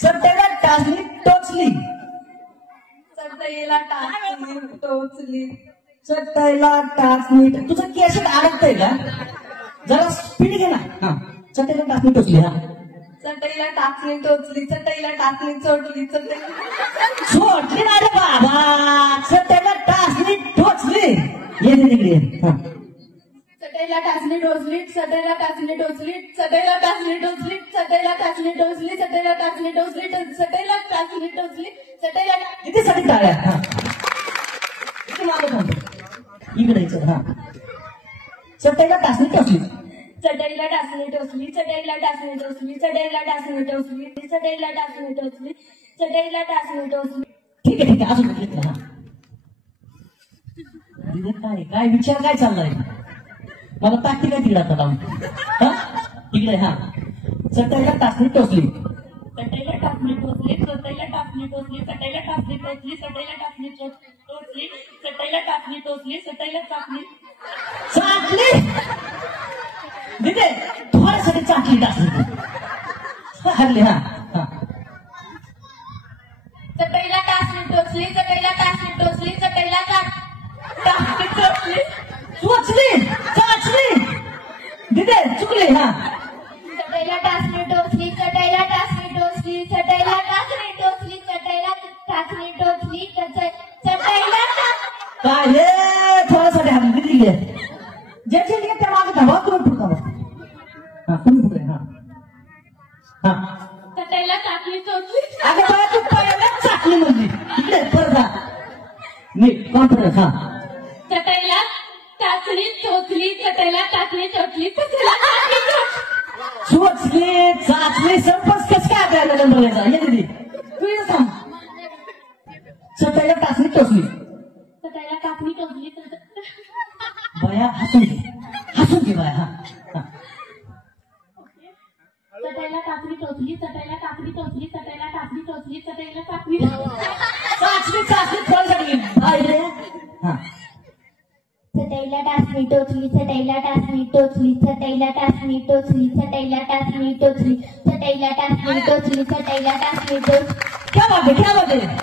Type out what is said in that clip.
चटईला टाचणी टोचली. चटईला टाचणी टोचली. चटईला टाचणी. तुझं कॅसेट अडकतंय का? जरा स्पीड घे ना. हा, चटईला टाचणी टोचली. हा, चटईला टाचणी टोचली. चटईला टाचणी चोटली. सोडली ना रे बाबा. चटईला टाचणी टोचली. ये तिकडे. हा, चटईला टाचणी टोचली. चटईला टाचणी टोचली. चटईला टाचणी टोचली. चटईला टाचणी टोचली. चटईला टाचणी टोचली. चटईला टाचणी टोचली. चटईला किती साठी टाळ्या? हा, इथे मागं थांब. इकडे यायचं. हा, चटईला टाचणी टोचली. चटईला टाचणी टोचली. चटईला टाचणी टोचली. चटईला टाचणी टोचली. चटईला टाचणी टोचली. चटईला टाचणी टोचली. ठीक आहे, ठीक आहे. अजून घेतलं. हा, काय काय विचार काय चाललाय? मला टाकते काय तिकडे आता लावून? हा, तिकडे. हा, चटईला टाचणी टोचली. चटईला टाचणी टोचली. चटईला टाचणी टोचली. चटईला टाचणी टोचली. चटईला टाचणी टोचली. चटईला टाचणी टोचली. चटईला टाचणी चाटली. दिदे थोड्यासाठी चाटली टाचली. हरले. हा, हा, चटईला टाचणी टोचली. चटईला टाचणी टोचली. चटईला टाचणी टोचली. चोचली. चाचली. दिदे चुकली. हा, चटईला टाचणी टोचली. चटईला टाचणी टोचली. चटईला टाचणी टोचली. चटईला टाचणी टोचली. चटईला काय हे थोड्यासाठी हरली. दिली ज्याची लिहित त्या मागे थांबा. तुम्ही पुढे थांबा. हा, तुम्ही पुढे. हा, हा, चटईला टाचणी टोचली. अगं बाय तू पहिल्यांदा चाटली म्हणजे इकडे परत. हा, नीट कॉन्फिडन्स. हा, चटईला टाचणी टोचली. चटईला टाचणी टोचली. चटईला टाचणी टोचली. चोचली. चाचली. सरपंच कसं काय आपल्याला नंबर यायचा? ये दिदी तू इथं थांब. चटईला टाचणी टोचली. चटईला टाचणी टोचली. बाया हसून घे. हसून घे बाया. हा, हा, चटईला टाचणी टोचली. चटईला टाचणी टोचली. चटईला टाचणी टोचली. चटईला टाचणी चाचणी. चाचणी थोड्यासाठी बाहेर. हा, चटईला टाचणी टोचली. चटईला टाचणी टोचली. चटईला टाचणी टोचली. चटईला टाचणी टोचली. चटईला टाचणी टोचली. चटईला टाचणी टोचली. क्या बात है, क्या बात है.